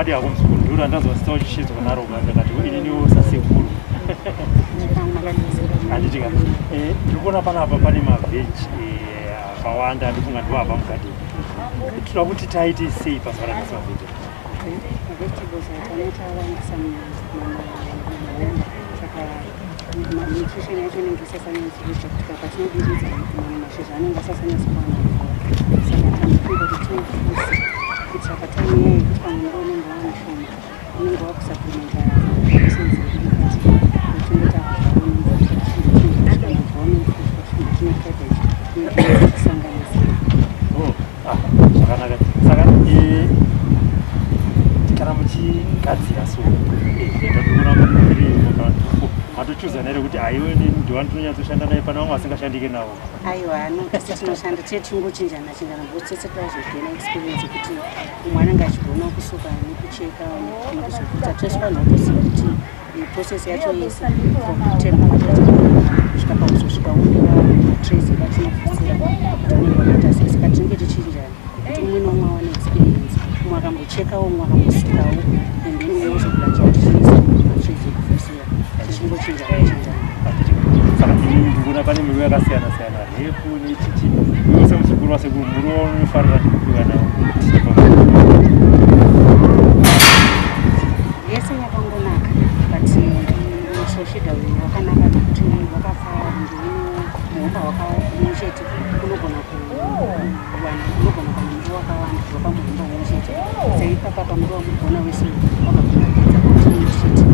wakati akumsukundura ndazosita uchishidza kunaroga ndakati ininiwo sasekuru handitika ndikuona panapa pane mavheji akawanda ndifunga ndiwabva mugadheni toda kuti taite sei pazuva rakasavheji vegetables atanotaawandisa nutrition yacho inenge isasanyatsikuita kusvika patinodiridza mamwe mashizha anenge asasanyatsikuwana saka tanofunga kuti tinofusi kuitira pataimu iya yekuti pamwe ndo unenge wamushoma unenge wakusaplimenta senzi iri mukati tine cabbage kusanganisa zvakanaka saka kana muchigadzira so ndatoona muri matochuza naye kuti aiwe ndiwanditonyatsoshandisa naye pana vamwe vasingashandike navo aiwa anokasi tinoshanda tiye tingochinjana chinjana ngotese tazogena experience kuti umwe anenge achigona kusuka nekucheka nekuzokudza toiswana kuti process yacho yese kutemba kusvika pakuzosvika undira trace yatinofusira tinenge wakaita sei saka tinenge tichinjana kuti umwe nomwe awane experience umwe akambochekawo umwe akambosukawo and then umwe ozobulacha tichiisa matrace ekufusira tichingochinjana saka ndikuona pane miriwo yakasiyana siyana refu nechichi ise muchikuru wasekuru muriwo unofarira ndikupiwa nawo yese yakangonaka but musoshidha uyu wakanaka nekuti wakapfara muhomba wakamuchete unogona kana muriwo wakawanda kubva pamuhomba umuchete saipapa pamuriwo wamugona wese wakagona kuita kuti muchete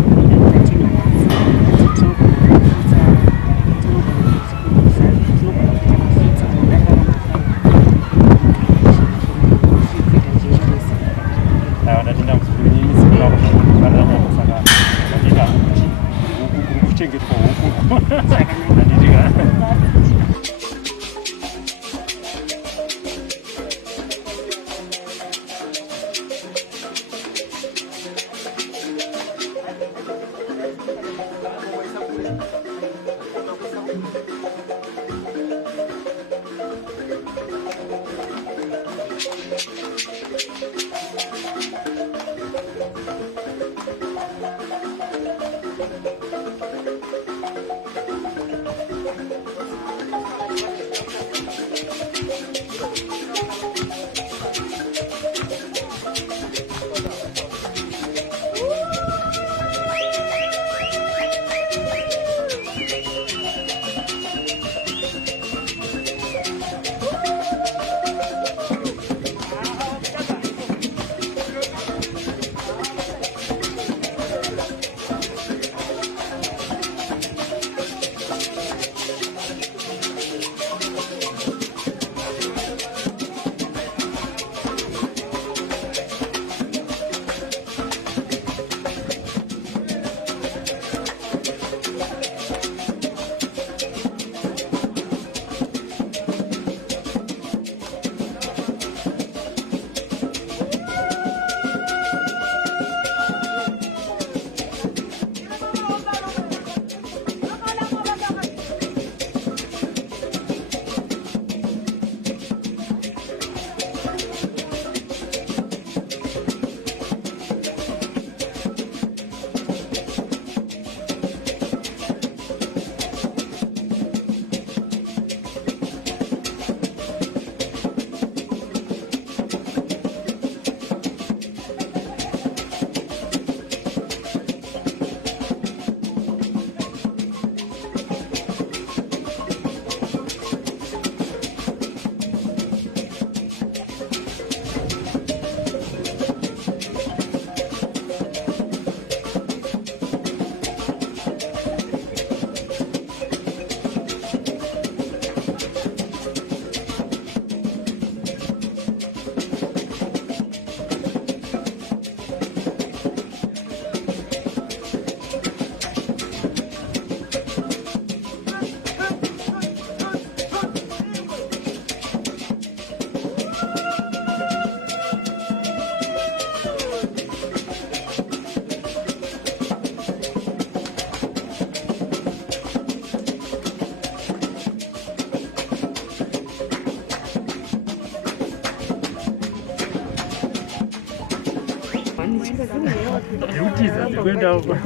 kwenda huko.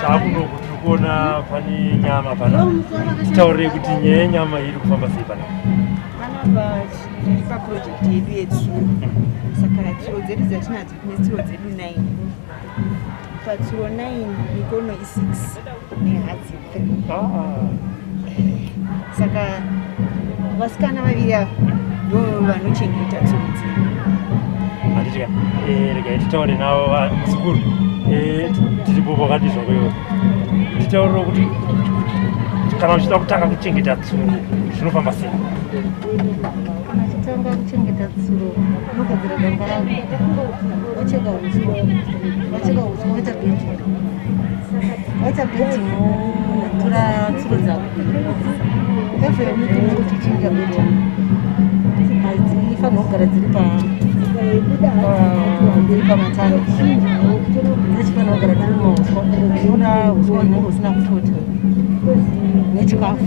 Takuona pane nyama pana. Taure kuti nyama iri kufamba sei pana. Panapa project yedu yetsuro. Saka tsuro dzedu dzatinadzo kune tsuro dzedu 9. Patsuro 9 mikono i6 nehadzi 3. Saka vasikana vaviri ava ndo vanochengeta tsuro dzedu. Handitika regai titaure navo muzukuru tiripo pakati zvakaiwo titaurira kuti kana uchida kutanga kuchengeta tsuro zvinofamba sei. Kana uchitanga kuchengeta tsuro unogadzira danga rako wacheka uswa waita beti unotora tsuro dzako every week unenge uchichinja beti hadzifanira kugara dziri pamatanda dzichifanira kugara dziri muhuswa unoda huswa hunenge husina kutota nechikafu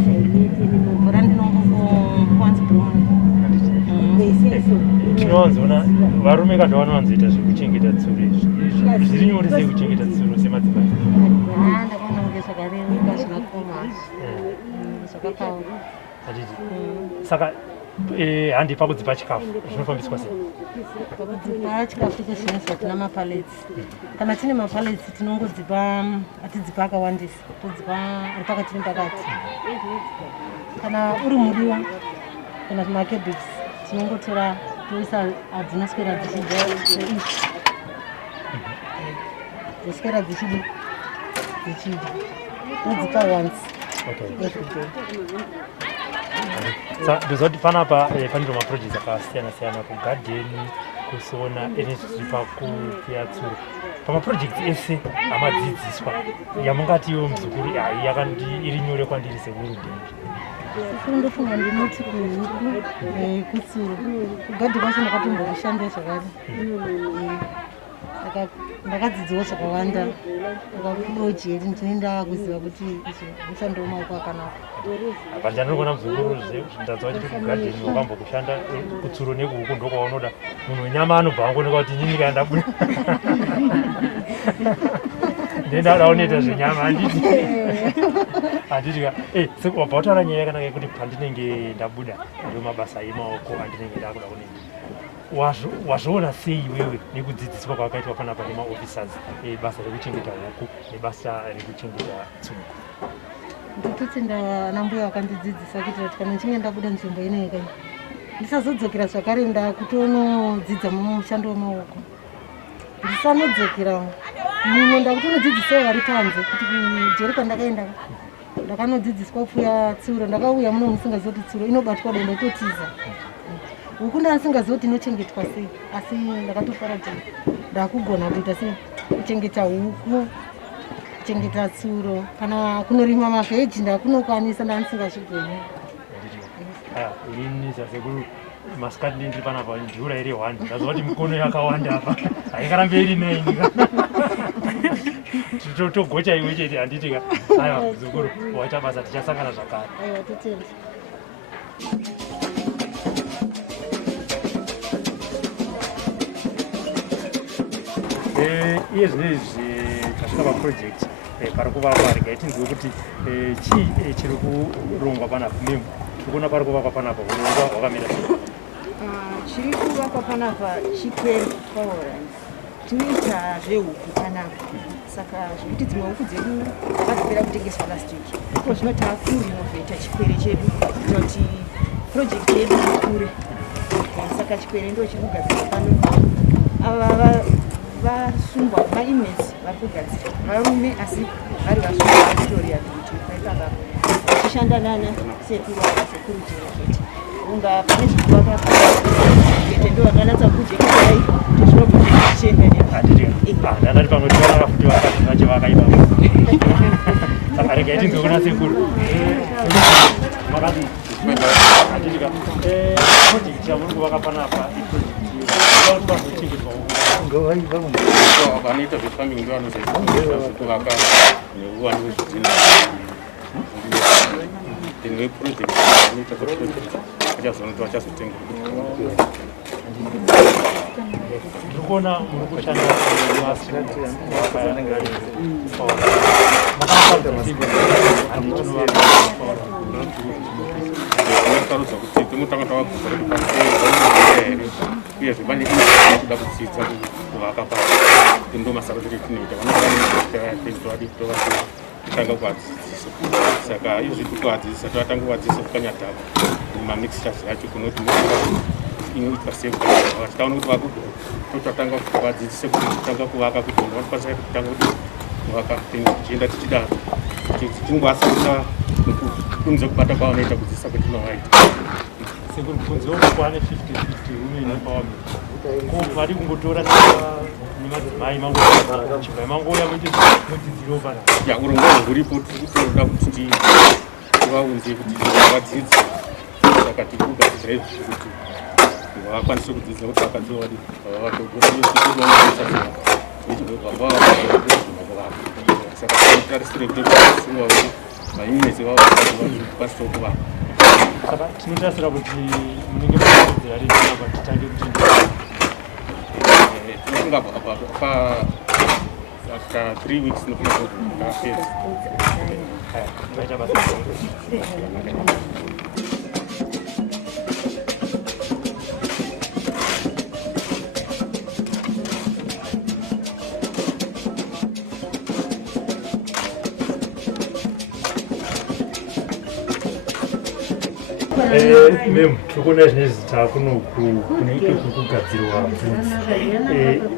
mvura ndinongokuwanzi bromani. Tinowanzoona varume kada vanowanzoita zvekuchengeta tsuro izvi zviri nyore sei kuchengeta tsuro semadzimai. Ndakaona kunge zvakareruka zvinakoma zvakapawa. Saka handi pakudzipa chikafu zvinofambiswa sei. Pakudzipa chikafu chezvino zvatina mapalets. Kana tine mapalets tinongodzipa hatidzipa akawandisa todzipa ari pakati nepakati. Kana uri muriwo kana zvimakebhisi tinongotora toisa hadzinoswera dzichidya dzoswera dzichidya todzipa once every day. Ndoziva kuti panapa paniro maprojects akasiyana-siyana kugadheni kusona nezviripa kufuya tsuro. Pamaprojects ese amadzidziswa yamungatiwo muzukuru yakandi iri nyore kwandiri seurudeni. Kundofunga ndinoti kutsuro kugadhi kwacho ndakatombokushanda zvakare. Saka ndakadzidziwo zvakawanda pamaproject ndinoenda kuziva kuti mushando wemaoko akanaka. Apa ndinoona muzukuru ndadziva kuti kugadheni wakambokushanda kutsuro nekuhuku ndokwaunoda munhu wenyama anobva angooneka kuti nyini kandabuda ndendada unoita zvenyama handitika wabva wataura nyaya yakanaka yekuti pandinenge ndabuda ndo mabasa emaoko andinenge ndakuda kunoita. Wazviona sei iwewe nekudzidziswa kwakaitwa panapa nemaofficers basa rekuchengeta huku nebasa rekuchengeta tsuro. Ndototenda anambuya vakandidzidzisa kuitira kuti kana nchinge ndabuda nzvimbo inoika ndisazodzokera zvakare ndakutonodzidza mushando wemaoko. Ndisanodzokera mumwe ndakutonodzidzisawo vari panze kuti kujeri kwandakaenda ndakanodzidziswa kufuya tsuro. Ndakauya muno musingazivi kuti tsuro inobatwa dai ndototiza huku ndanisingazivi kuti inochengetwa sei, asi ndakatofara kuti ndakugona kuita sei kuchengeta huku kuchengeta tsuro. Kana kunorima mavheji ndakunokwanisa ndanisingazvigoni. Ini sasekuru masikati ndiri panapa ndiura iri 1 ndaziva kuti mikono yakawanda apa haikarambe iri 9 togocha iwe chete handitika. Aiwa muzukuru waita basa tichasangana zvakare. Aiwa totenda. Iye zvinezvi tasvika paproject pari kuvakwa regai tinzwe kuti chii chiri kurongwa panapa memo tikuona pari kuvakwa panapa urongwa hwakamira sei. Chiri kuvakwa panapa chikwere paurani tinoita zvehuku panapa. Saka zvekuti dzimwe huku dzedu dzakadzipera kutengeswa last week iko zvino takurinoveita chikwere chedu kuita kuti project yedu ikure. Saka chikwere ndo chiri kugadzirwa pano. Ava vasungwa mainmates vari kugadzira varume asi vari vasungwa vachitorehabilitate paipapa vachishanda nana sekuru chete unga pane zvekuvaka gete ndo vakanatsa kujekai tozvinobva tichienda ndandati pamwe tivanaka futi vakati vache vakaipa saka regai tinzwe kuna sekuru makati handitika project yamuri kuvaka panapa iproject vanoita zvefarming ndo vanozoita zvekuvaka neuwani hwezvidhina Then project achazotenga ndikuona muri kushanda unotarudza kuti tinotanga tavakuzakuda uyezve vane kuda kudzidza kuvaka pavo ndo masaka kuti tinoita vanotanga kuvadzidzisa saka izvi tikuvadzidzisa tovatanga kuvadzidzisa kukanyatava mamixtures yacho kunoti inoitwa sei kuti taona kuti vakugona totatanga kuvadzidzisa kuti totanga kuvaka kuti vanhu vanokwanisa kutanga kuti kuvaka tichienda tichidaro tichingwasauta kunze kubata kwavanoita kudzidzisa kwetinovaita sekunzi wokwane 50-50 women empowerment vari kungotora nemadzimai mangouya mangouya mudzidziro pana ya urongwa huripo tirikutoda kuti tivaunze kuti vadzidzi saka tirikugadzira izvi kuti vakwanise kudzidza kuti vakadziva vadi saka tinotarisire kuti vaimesi vakwanise kuvaka saka tinotarisira kuti munenge mudzidzira rinaa titange kuti tinofunga after 3 weeks nofuna kuti vaita basa mem tikuona zvinezvi takunoku kunenge kugadzirwa bvudzi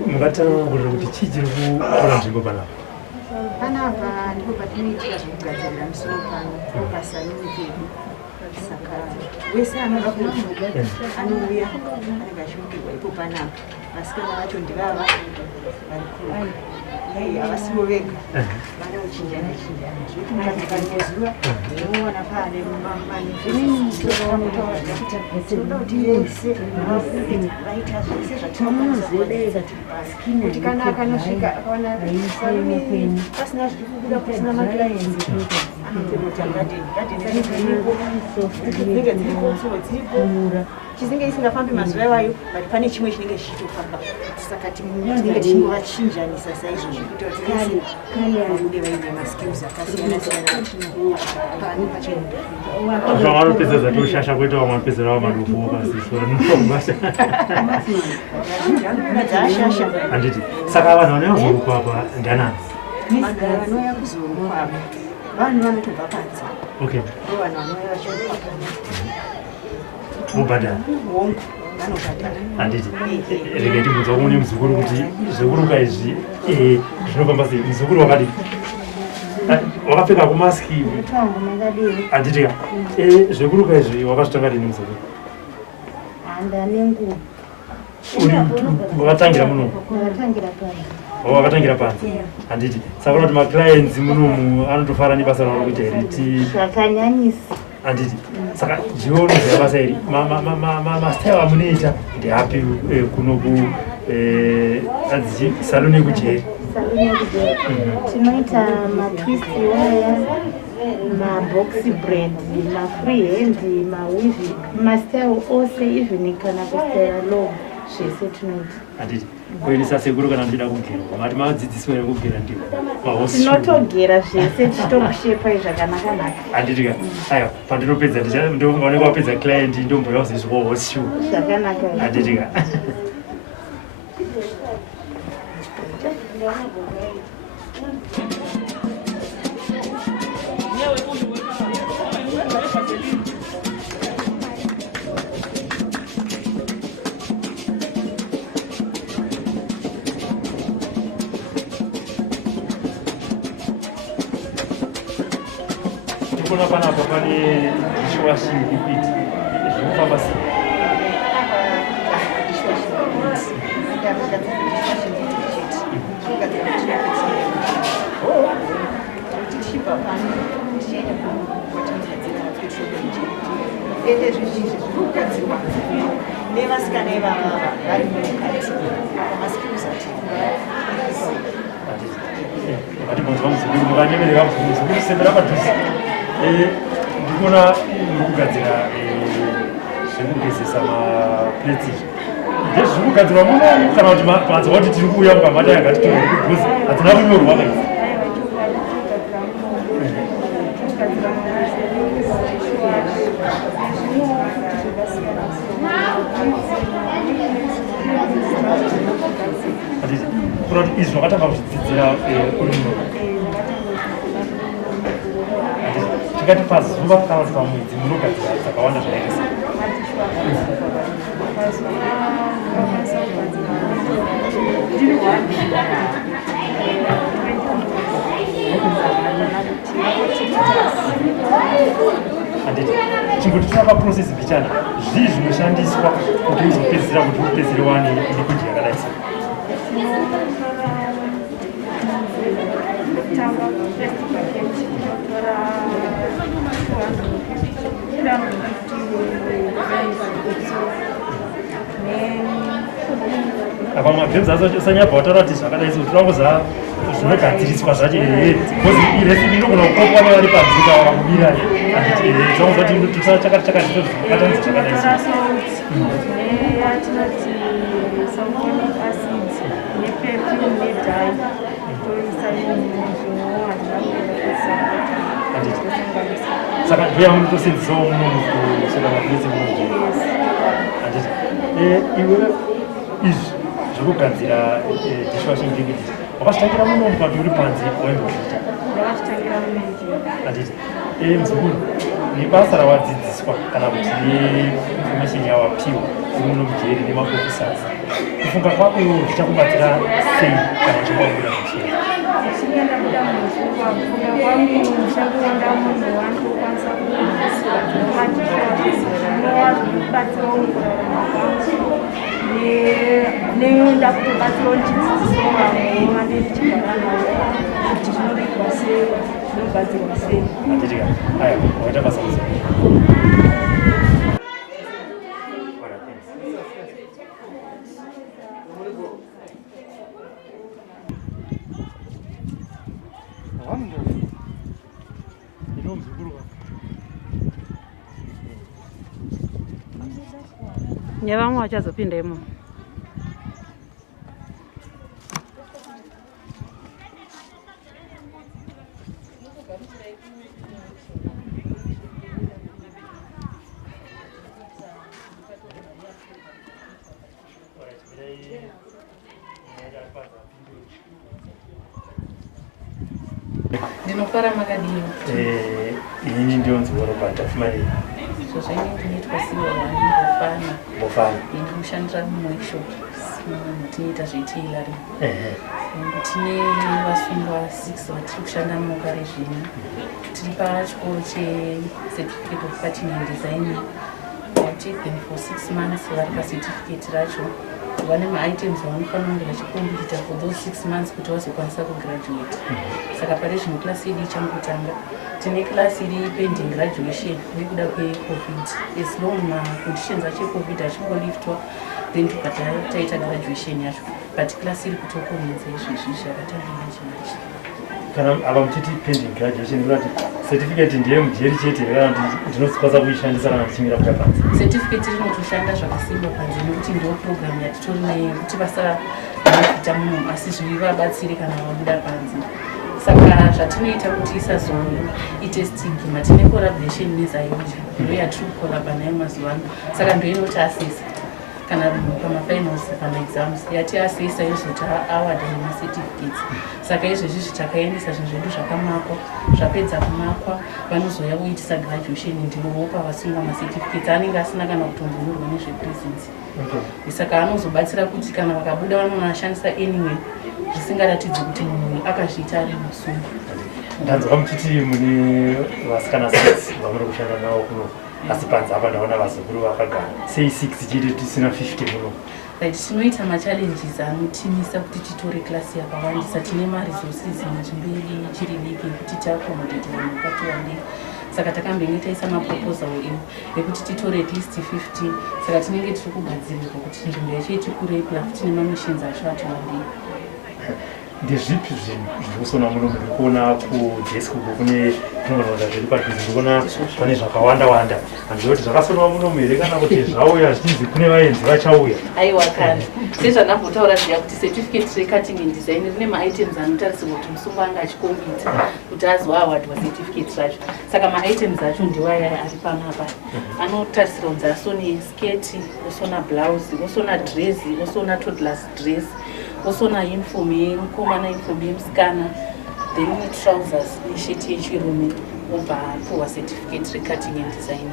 mungatangurira kuti chii chiri kutora nzvimbo panapa panapa ndipo patinoitira zvekugadzirira musoro pano pasaluni pedu saka wese anoda kuuya anenge achimukirwa ipo panapa vasikana vacho ndivava varikuru havasivo vega vanochinjana chinjana zvekuti mukadzikanezuva munoona pane manifestinoda kuti vese vaita zvese zvatinokwanisa kuti kana akanosvika akaona pasina zviri kubuda pasina makiraenzi anotevota gadheni dzinenge dziripo soro dziripo chizinge isingafambi mazuva iwayo but pane chimwe chinenge chichitofamba saka tinenge tichinovachinjanisa saizvozvo kuita kuti vese vaine maskills akasiyana siyana vanopedza zvatoshasha kuita vamwe vanopedzera vamadufu pasisonobasa handiti saka vanhu vanozorukwa apa ndananzi vanouya kuzorukwa apa vanhu vanotobva panze okay ndo vanhu vanouya vachirukwa mubhadhara hongu vanobhadhara handiti rege timbudza kumune muzukuru kuti zvekuruka izvi zvinofamba sei muzukuru wakadi wakapfeka kumaski handitika zvekuruka izvi wakazvitanga rini muzukuru handanenguva wakatangira muno wakatangira panze handiti saka kuti maclients munomu anotofara nebasa ravo kuita heriti zvakanyanyisa handiti saka jioni zvabasa iri mastyle amunoita ndeapi kunoku saluni yekujeri tinoita matwist waya maboxy bread mafree hand mawivi mastyle ose even kana kustera logo zvese tinoita handiti kuendesa sekuru kana ndichida kugerwa mati madzidziswa nekugera ndiwo tinotogera zvese tichitokushepai zvakanaka-naka handitika aya pandinopedza ndongaoneka wapedza client ndomboya uzizwa horseshoe zvakanaka handitika tikona panapa pane dishwashing liquid zvinofamba sei tichibva pano tichienda kwatinogadzira ende zvizhinji zviri kugadzirwa nevasikana ivava vari mukati maskills ati muzukuru mukanyemerera muzukuru sembera padhuze ndikuona kugadzira zvekugezesa mapleti ndezviri kugadzirwa muno kana kuti panzwa kuti tiri kuuya mukambata yakatitore kubhuzi hadzina kunyorwa kaisi kuna kuti izvi zvakatanga kuzvidzidzira uri muno tingati pazuva kana kuti pamwedzi munogadzira dzakawanda zvakaita sei handiti chingoti tirapa process mbichana zvii zvinoshandiswa kuti uzopedzisira kuti upedzire wane liquid yakadai sei apa mabhebs asanyabva wataura kuti zvakadai so tirangoza zvinogadziriswa zvacho because iresipi inogona kukopwa nevari padzika vakakubira handiti tirangoza kuti chakati chakatito zvakatanzi zvakadai so saka ndoya munotosenzesawo muno kuseka mapuresi muno handiti iwe izvi zvekugadzira dishwashing liquid wakazvitangira muno mukati uri panze waimbozviita handiti muzukuru nebasa rawadzidziswa kana kuti neinformation yawapiwa uri muno mujeri nemaofficers kufunga kwako iwo zvichakubatsira sei kana uchingaubira zvachii nenda kutobatsira ndidzidziso vamwe vanechigara navo kuti zvinoitwa sei zvinogadzirwa sei handitika aya waita basa kuzi nevamwe vachazopinda imomo ndinofara makadini inini ndionzi worobata fumanei izvo zvainenge kunoitwa siwewani mofana ndinoshandira muworkshop tinoita zvetailoring tine vasungwa 6 vatiri kushanda mukare zvino tiri pachikoro checertificate of cutting and designing. I take them for 6 months vari pacertificate racho vane maitems vanofanira kunge vachikombita for those 6 months kuti vazokwanisa kugraduate. Saka pari zvino klasi yedu ichangotanga tine klasi iri pending graduation nekuda kwecovid. As long maconditions achecovid achingoliftwa then taita graduation yacho but klasi iri kutokonedza izvezvi zvakatanga manje. kana ava muchiti pending graduation kurati certificate ndiye mujeri chete kana kuti ndinokwanisa kuishandisa kana tichimira kuta panze certificate rinotoshanda zvakasimba panze nekuti ndiyo program yatitori nayo kuti basa rinoita munhu asi zvivabatsire kana vabuda panze. Saka zvatinoita kuti isazoitesting matine collaboration nezayoja ndo yatiri kukolabha nayo mazuva ano. Saka ndo inotiasesa kana pamafinals pamaexams yatiasesa yozoti award nemacertificates. Saka izvezvi zvichakaendesa zvinhu zvedu zvakamakwa zvapedza kumakwa vanozoya voitisa graduation ndivo vopa vasungwa macertificates anenge asina kana kutombonyorwa nezvepresence. Saka anozobatsira kuti kana vakabuda vanoashandisa anyway zvisingaratidzi kuti munhu akazviita ari musungwa. ndanzwa muchiti mune vasikana 6 vamuri kushanda navo kuno asi panze apa ndaona vazukuru vakagara sei 6 chete tisina 50 muno. Tinoita machallenges anotimisa kuti titore klasi yakawandisa. Tine maresources nzvimbo yedu ichiri diki yekuti tiakomodete vanhu vakati wandei. Saka takambenge taisa maproposal ekuti titore at least 50. Saka tinenge tiri kugadzirirwa kuti nzvimbo yacho ichikurei plus tine mamachines acho ati wandei. ndezvipi zvinhu zvinosona muno muri kuona kudesk uko kune zvinoronda zviri padhuze ndikuona pane zvakawanda handiziva kuti zvakasonwa muno here kana kuti zvauya zvichinzi kune vaenzi vachauya. Aiwa kani sezvandambotaura zviya kuti certificate recutting and design rine maitems anotarisirwa kuti musungwa anga achikombidza kuti azoawardwa certificate zvacho. Saka maitems acho ndiwaya ari panapa anotarisirwa kunzi asone sketi, osona blouse, osona dress, osona toddlers dress, osona uniform yemukomana, uniform yemusikana, then trousers nesheti yechirume, obva apuwa certificate recutting and design.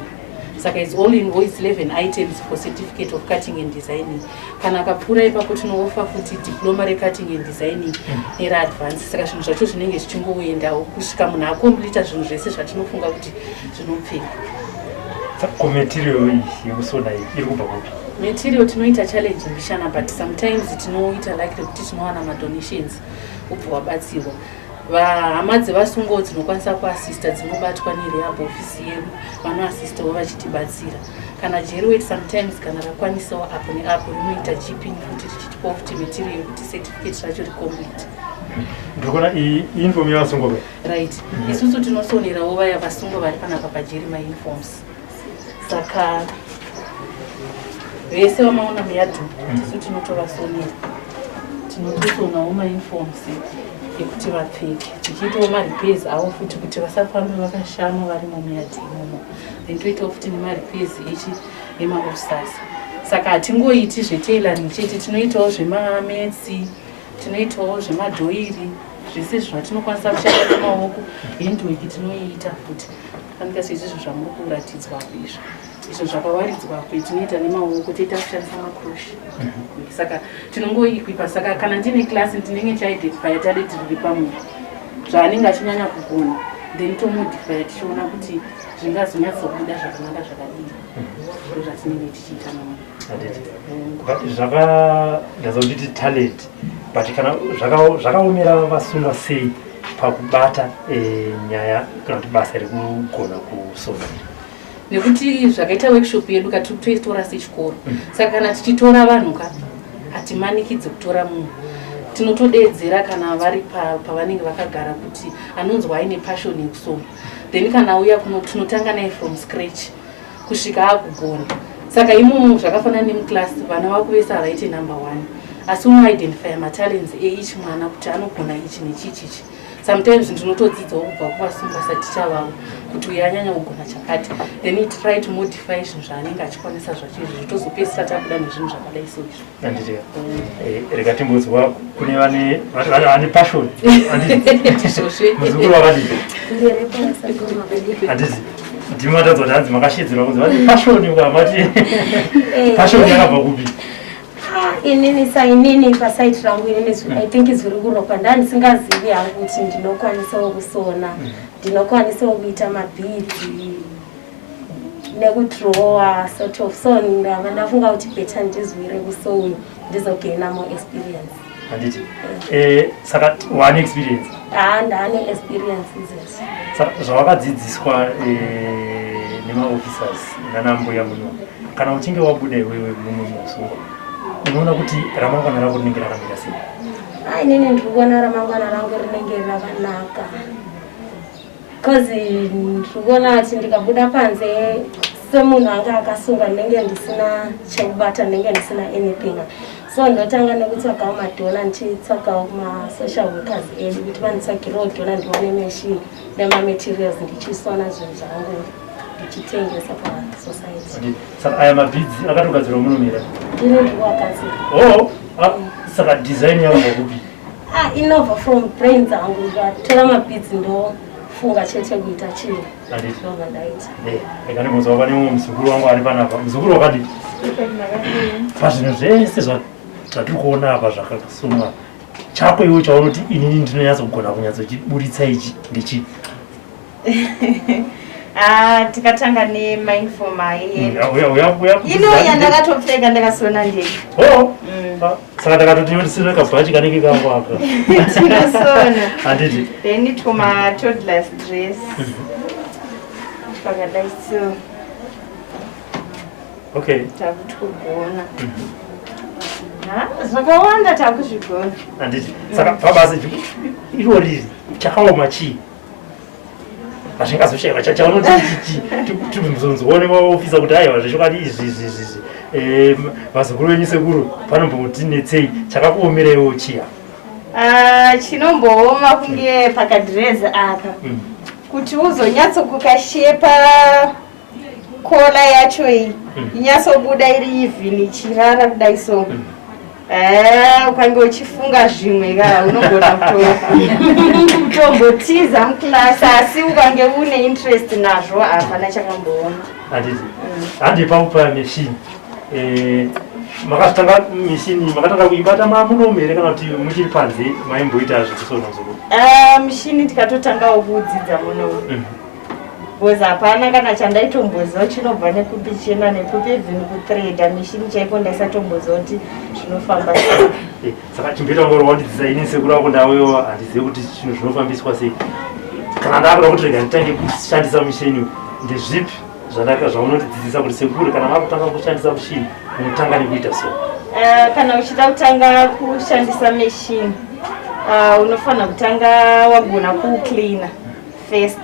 Saka it's all in all, it's 11 items for certificate of cutting and designing. Kana akapfuura ipapo tinooffer futi diploma recutting and designing nera advance. Saka zvinhu zvacho zvinenge zvichingoendawo kusvika munhu akomplita zvinhu zvese zvatinofunga kuti zvinopfeka. Material yekusona iri kubva kupi? Material tinoita challenge mbishana, but sometimes tinoita like kuti tinowana madonations ubva wabatsirwa. Hama dzevasungwa dzinokwanisa kuasista dzinobatwa nerehab ofisi yedu vanoasistawo vachitibatsira. Kana jerwet sometimes kana rakwanisawo apo neapo rinoita chipping kuti tichitipawo futi material kuti certificate racho ricomplete. Ndikuona iyi uniform yevasungwa right. Isusu tinosonerawo vaya vasungwa vari panapa pajeri mauniforms. Saka vese vamaona muyadhu tisu tinotovasonera, tinotosonawo mauniforms ekuti vapfeke, tichiitawo marepairs avo futi kuti vasafambe vakashama varimo muyadhi imomo, then toitawo futi nemarepairs echi emaofficers. Saka hatingoiti zvetailoring chete, tinoitawo zvemametsi, tinoitawo zvemadhoiri, zvese zvatinokwanisa kushanda nemaoko, handwork tinoiita futi. Fanika seizvizvo zvamuri kuratidzwa izvo. Izvo zvakawaridzwa kwetinoita nemaoko, toita kushandisa makroshi. Saka tinongoikwipa. Saka kana ndine klasi ndinenge chaidentifya tade tiri pamwe zvaanenge achinyanya kugona, then tomodifya tichiona kuti zvingazonyatsobuda zvakanaka zvakadini. Zviro zvatinenge tichiita namwe. Zvakazoti talent, but kana zvakaomera vasungwa sei pakubata nyaya kana kuti basa rekugona kusona? Nekuti zvakaita workshop yedu katoitora sechikoro. Saka kana tichitora vanhu ka hatimanikidzi kutora munhu, tinotodedzera kana vari pavanenge vakagara kuti anonzwa aine passion yekusona, then kana auya kuno tinotanga naye from scratch kusvika akugona. Saka imomo zvakafanana nemuklasi vana vakuvesa havaite number 1, asi unoidentifya matalents each mwana kuti anogona ichi nechichichi. Sometimes ndinotodzidzawo kubva kuvasungwa saticha vavo kuti uyu anyanya kugona chakati, then it try to modify zvinhu zvaanenge achikwanisa zvacho izvo zvitozopedzisira tabuda nezvinhu zvakadai soizvo. Handiti rega timbodzwa kune vane passion muzukuru wakadii? Handiti ndimatadza kuti hanzi makashidzirwa kunzi vane passion ukamati passion yakabva kupi? Inini pasaiti rangu I think zviri kuropa ndandisingazivi hangu kuti ndinokwanisawo kusona, ndinokwanisawo kuita mabhidzi nekudrowa sort of, so ndafunga kuti beta ndizwire kusona ndizogaina more experience. Handiti saka wane experience? Ndane experience izvezvo. Saka zvawakadzidziswa nemaofficers nanambuya muno, kana uchinge wabuda iwewe mumwe musungwa, unoona kuti ramangwana rako rinenge rakamira sei? Inini ndiri kuona ramangwana rangu rinenge rakanaka, because ndiri kuona kuti ndikabuda panze semunhu anga akasunga ndinenge ndisina chekubata, ndinenge ndisina anything. So ndotanga nekutsvagawo madhona, ndichitsvagawo masocial workers edu kuti vanditsvagirawo dhona ndiwane machine nemamaterials, ndichisona zvinhu zvangu ndichitengesa pasociety. Saka aya mabhidzi akatogadzirwa muno mira? Ini ndikagadzira. Saka design yakabva kupi? Inobva from brain dzangu, ndatora mabhidzi ndofunga chete kuita chinhu. Ndobva ndaita. Rega ndimbozwa pane mumwe muzukuru wangu ari panapa. Muzukuru wakadii? Pazvinhu zvese zvatiri kuona apa zvakasonwa, chako iwe chaunoti inini ndinonyatsogona kunyatsochiburitsa ichi ndechi? Tikatanga nemauniform ino yandakatopfeka ndakasona ndege. Saka takatoti sino kabhachi kanenge kangu aka tinosona. Handiti Then tuma toddlers dress pakadai so. Okay. Takutogona. Zvakawanda takuzvigona. Handiti. Saka pabasa irori chakaoma chii? Zvingazoshayiwa chaunoti tibvunzoone maofisa kuti aiwa zvechokati izvi vazukuru venyu sekuru panombotinetsei chakakuomeraiwo chiya? Chinombooma kunge pakadhirezi apa kuti uzonyatsokukashepa kola yacho iyi inyatsobuda iri ivhini chirara kudai so ukange uchifunga zvimwe ka unogona kutombotiza muklasi asi ukange une interest nazvo hapana chakamboona. Handiti paupa meshini makatanga mishini makatanga kuibata munomere kana kuti muchiri panze maimboita zvekusona zvo? Mishini tikatotangawo kudzidza muno because hapana kana chandaitomboziva chinobva nekupi chena nekupi even kutreda mishini chaipo ndaisatombozva kuti zvinofamba sei. Saka chimboita ngoro wandidzisa ini sekuru ako ndawewo handizivi kuti zvinhu zvinofambiswa sei. Kana ndakuda kuti rega nditange kushandisa mishini ndezvipi zvaunondidzidzisa kuti sekuru kana makutanga kushandisa mishini unotanga nekuita so? Kana uchida kutanga kushandisa mishini unofanira kutanga wagona kucleana first,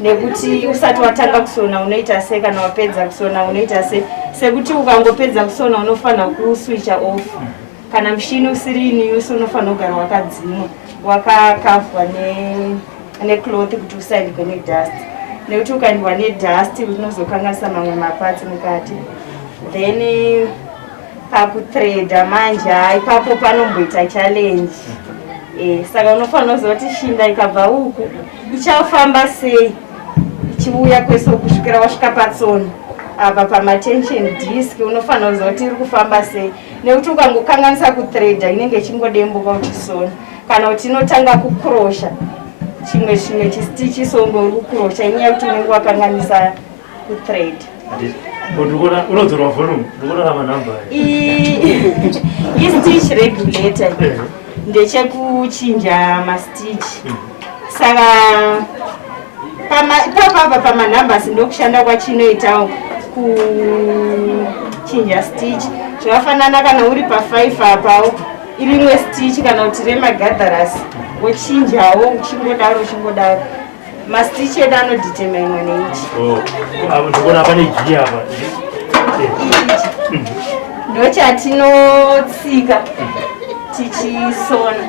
nekuti usati watanga kusona unoita sei, kana wapedza kusona unoita sei. Sekuti ukangopedza kusona unofanira kuswitcha off. Kana mishini usiri in use unofanira kugara wakadzimwa wakakavhwa necloth kuti usaendwe nedust, nekuti ukaendwa nedust unozokanganisa mamwe maparts mukati. Then pakutreda manje ipapo panomboita challenge. Saka unofanira kuziva kuti shinda ikabva uku ichafamba sei ichiuya kwese kusvikira wasvika patsono. Apa pamatension disk unofanira kuziva kuti iri kufamba sei, nekuti ukangokanganisa kutreda inenge ichingodembuka uchisona. Kana kuti inotanga kukrosha chimwe chistichi uri kukrosha inyaya yekuti unenge wakanganisa kutrade. Unodzorwa volume ndikuona namanhamba stitch regulator ndechekuchinja mastitch. Saka ipapapa pamanhambasi ndokushanda kwachinoita kuchinja stitch. Zvakafanana kana uri pa5 apawo irimwe stitch kana kuti remagatherasi wochinjawo uchingodaro mastitch edu anodeterminwa neichi. Ndikuona pane giya apa ndochatinotsika tichisona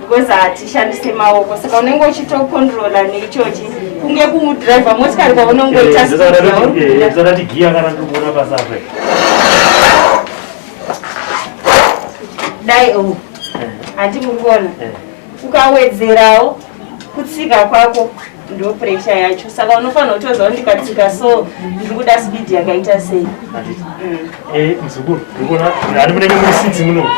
because hatishandise maoko. Saka unenge uchitokontrola neichochi kunge kumudhiraivha motikari kwaunongoita zati giya kana ndikuona pasape dai handi murikuona ukawedzerawo kutsika kwako ndo pressure yacho. Saka unofanira kutoziva kuti ndikatsika so ndiri kuda speed yakaita sei. Mzukuru ndikuona hani munenge muri 6 muno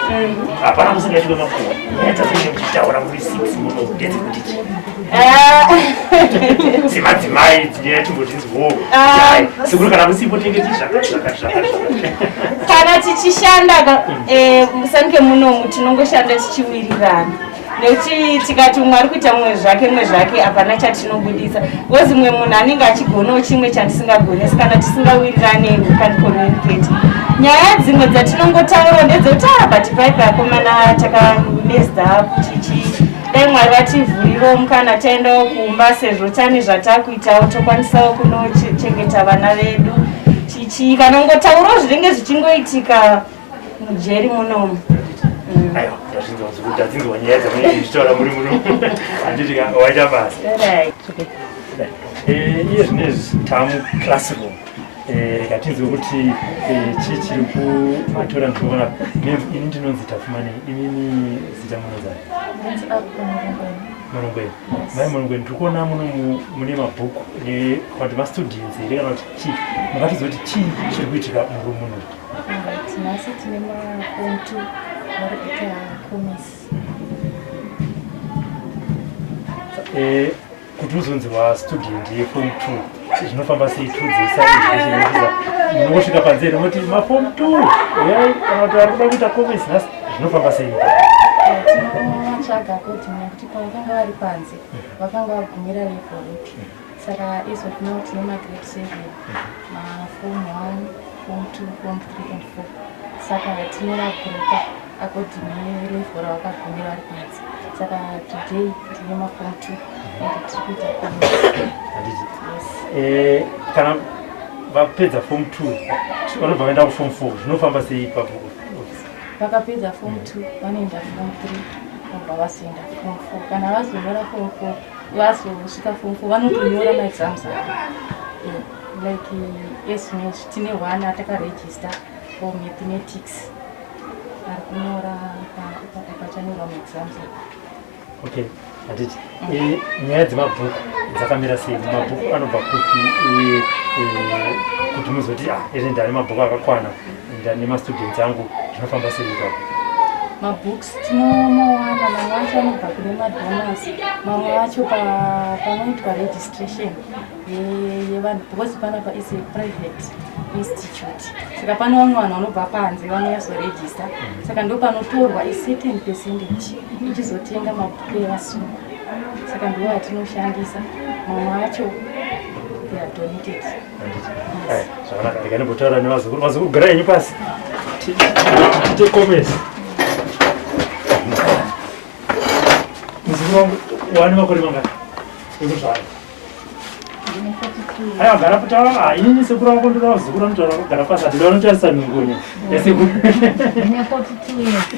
hapana musingaitwe mafuwa yaita senge muchitaura muri 6 muno ndedze kuti dzimadzimai dzinetimbotinziwo sekuru kana musipo tenge tizvakazvakazvaka kana tichishanda musanike munomu tinongoshanda tichiwirirana, nekuti tikati umwe ari kuita mwe zvake hapana chatinobudisa. Kozi mwe munhu anenge achigonawo chimwe chandisingagonesi kana tisingawirirane kandicommunicate. Nyaya dzimwe dzatinongotaura ndedzekuti but paipa yakomana takabesda kuti dai Mwari vativhurirawo mukana taendawo kuumba sezvo tane zvatakuitawo tokwanisawo kunochengeta vana vedu kanongotaurawo zvinenge zvichingoitika mujeri munomu. Aiwa, ndazvinzwa nyaya dzamene ndichitaura muri muno handiti waita basa. Iye zvinezvi tamuclassroom rikatinziwe kuti chii chiri kumatora ndikuona ini ndinonzi Tafumane, inini zita munozani Murungweni. Mai Murungweni ndikuona muno mune mabhuku kuti mastudents here kana kuti chii makatiziva kuti chii chiri kuitika muri muno? Tinasi tine maform 2 vari kuita commerce. Kuti uzonziwa student yeform 2 zvinofamba sei 2 dzesaizvinoita munongosvika panze rinoti maform 2 kana kuti vari kuda kuita commerce nhasi zvinofamba sei? Tinovatsvaga kuti nekuti pavakanga vari panze vakanga vagumira level ipi. Saka izvo tine magrade 7 maform 1 form 2 form 3 and 4 saka tinorakuruka akoti nerefu ravakagumira vari panzi. Saka today tine maform 2 and tiri kuita kana vapedza form 2 vanobva vaenda kuform 4 zvinofamba sei ipapo? Vakapedza form 2 vanoenda form 3 vobva vazoenda form 4. Kana vazonyora form 4 vazosvika form 4 vanotonyora maexams like estimate tine 1 atakaregister for mathematics ari kunyora ipapo pachanyorwa maexams. Okay, handiti nyaya dzemabhuku dzakamira sei? Mabhuku anobva kupi uye kuti muzoti ere ndane mabhuku akakwana ndane mastudents angu zvinofamba sei ipapo? Mabooks tinomawana, mamwe acho anobva kune madonors, mamwe acho panoitwa registration yevanhu because panapa is a private institute. Saka pane vamwe vanhu vanobva panze vanonyatsoregister, saka ndo panotorwa a certain percentage ichizotenga mabhuku evasungu. Saka ndo atinoshandisa, mamwe acho they are donated. Zvakanaka, ndikanotaura nevazukuru. Vazukuru garai henyu pasi tiite comments. Muzukuru wangu wane makore mangani ekuzvara? Aiwa, gara kutaura inini sekuru wako ndoda vazukuru vanotaura kugara pasi ati vanotarisa nhungunya yasekuru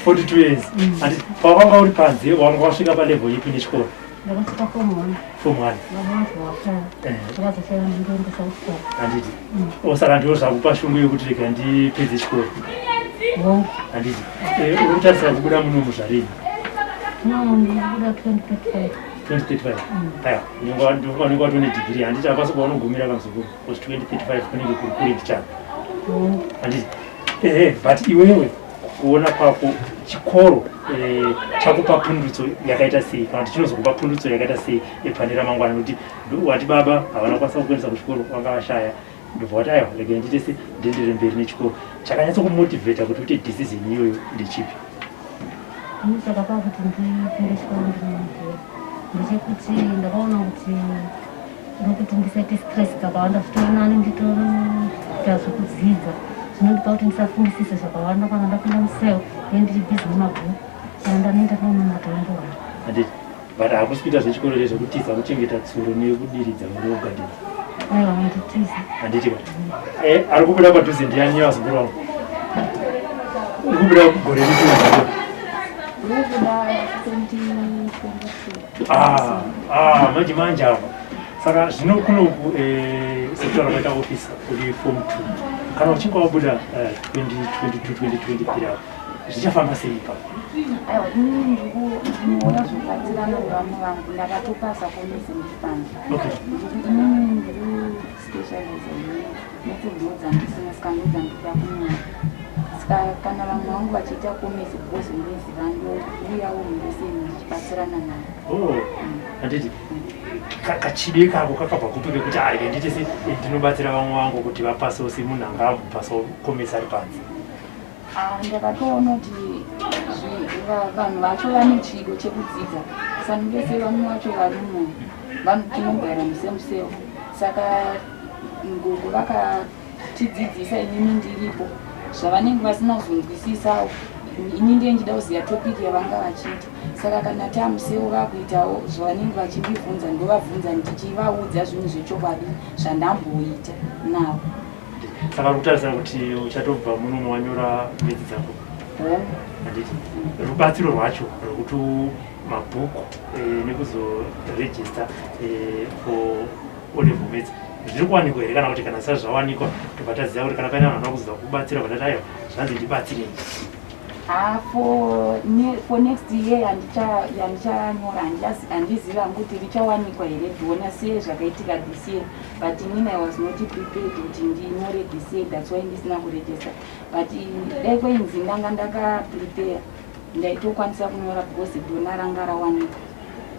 42 years. Andi pawanga uri panze wanga wasvika palevel ipi nechikoro? Ndakasvika form 1. 1. Handiti osaka ndiwo zvakupa shungu yekuti rega ndipedze chikoro. Handiti uri kutarisira kubuda muno muzvarini? Ndikubuda 2035. Aiwa, ndinenge watone degree. Handiti hapasi kwaunogumira kamuzukuru kuti 2035 kunenge kuri kurenti chano. Handiti but iwewe kuona kwako chikoro chakupa pundutso yakaita sei, kana kuti chinozokupa pundutso yakaita sei pane ramangwana? Nokuti wati baba havana kwanisa kuendesa kuchikoro, vanga vashaya, ndobva wati aiwa rega nditese ndiendere mberi nechikoro. Chakanyatsa kumotivheta kuti uite decision iyoyo ndechipi? Saka pakuti ndipinde chikoro ndechekuti ndakaona kuti nokuti ndisaite stress dzakawanda zvitonani nditoita zvekudzidza zvinondipa kuti ndisafungisisa zvakawanda kana ndapinda museo ndiri bhizi nemabhuku kana ndanoenda nomumadhondora. Handiti but hakusi kuita zvechikoro zvekutiza kuchengeta tsuro nekudiridza muri ogadheni? Aiwa, handitiza. Handiti ari kubuda padhuze ndiani vazukuru vangu? Uri kubuda kugore ripi vazukuru? Manje manje apa. Saka zvino kunoku sektora rakaita officer uri form 2. Kana uchinge wabuda 2022-2023 zvichafamba sei ipapo? Aiwa, inini ndikuona zvobatsirana nevamwe vangu, ndakatopasa komese ndipanze. Inini ndiri specialize methodology dzandisina, saka ndodzandikuda kunyora. Saka kana vamwe vangu vachiita komese because ndoziva ndouyawo mbese ndichibatsirana nayo. Handiti kachido kako kakabva kupi kekuti arege nditese ndinobatsira vamwe vangu kuti vapasewo semunhu anga ambopasawo komese ari panze? Ndakatoona kuti vanhu vacho vane chido chekudzidza, saka vese vamwe vacho varimo tinogara musemuseo. Saka ngugu vakatidzidzisa inini ndiripo zvavanenge vasina kuzonzwisisa, ini ndiye ndida kuziva topiki yavanga vachiita. Saka kana tamuseo vakuitawo zvavanenge vachindibvunza ndovabvunza ndichivaudza zvinhu zvechokwadi zvandamboita navo. Saka kutarisira kuti uchatobva muno wanyora bedzi dzako? Handiti rubatsiro rwacho rwekuti mabhuku nekuzoregister for O-level maths zviri kuwanikwa here, kana kuti kana sa zvawanikwa tobva taziva kuti kana paina vanhu vana kuzoda kubatsira vatati aiwa zvanzi ndibatsirei? For next year yandichanyora handiziva kuti richawanikwa here dhona sei zvakaitika this year, but inini I was not prepared kuti ndinyore this year, that's why ndisina kuregister. But dai kwainzi ndanga ndakaprepare ndaitokwanisa kunyora because dhona ranga rawanikwa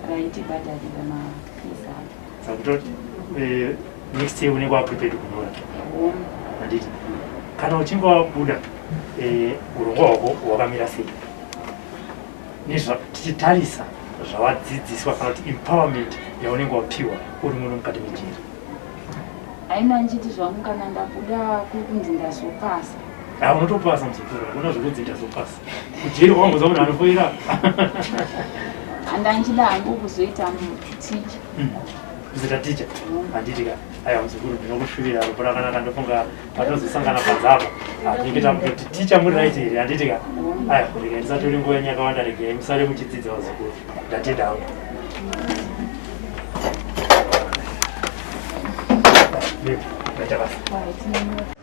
raitibhadharira mafees acho. Saka kutoti next year unenge waprepared kunyora? Handiti kana uchinge wabuda urongwa hwako hwakamira sei? Tichitarisa zvawadzidziswa kana kuti empowerment yaunenge wapiwa uri muno mukati mejera? Haina nchiti zvangu kana ndabuda kunzi ndazopasa, unotopasa muzukuru akuna zvekudziita zopasa kujeri kwamboza munhu anofoira andanchida hangu kuzoita ticha kuzoita ticha handitika aiwa muzukuru ndinokushuvira rupo rakanaka ndofunga patozosangana panzapa tinenge tamutoti ticha muri raiti here handitika aiwa rega ndisatori nguva yenyu yakawanda regai musare muchidzidza vazukuru ndatenda hangu Baita basi.